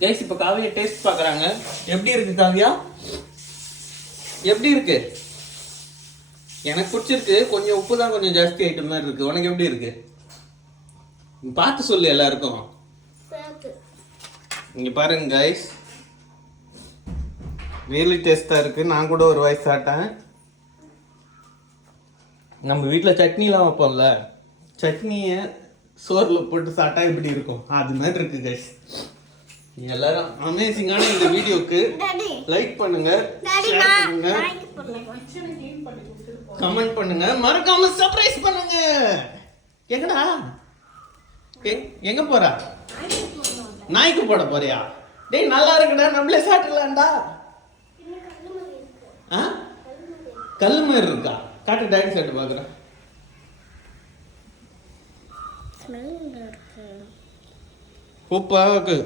Guys இப்போ Kavya taste பார்க்குறாங்க. எப்படி இருக்கு காவியா? எப்படி இருக்கு? எனக்கு பிடிச்சிருக்கு. கொஞ்சம் உப்பு தான் கொஞ்சம் ஜாஸ்தி ஆயிட்ட மாதிரி இருக்கு. உனக்கு எப்படி இருக்கு? பார்த்து சொல்லு எல்லாருக்கும். இங்க பாருங்க கைஸ், ரியலி டேஸ்டா இருக்கு. நான் கூட ஒரு வாய் சாப்பிட்டேன். நம்ம வீட்டில் சட்னிலாம் வைப்போம்ல, சட்னியை சோறில் போட்டு சாப்பிட்டா எப்படி இருக்கும் அது மாதிரி இருக்கு கைஸ். எல்லாரும் அமேசிங்கான இந்த வீடியோக்கு லைக் பண்ணுங்க, ஷேர் பண்ணுங்க, கமெண்ட் பண்ணுங்க, மறக்காம சர்ப்ரைஸ் பண்ணுங்க. எங்கடா எங்க போறா? நாய்க்கு போட போறியா? டேய் நல்லா இருக்குடா, நம்மளே சாப்பிடலாம்டா. கல்லு மாதிரி இருக்கா? காட்டு டாடி சாப்பிட்டு பாக்குறேன். சூப்பரா இருக்கு.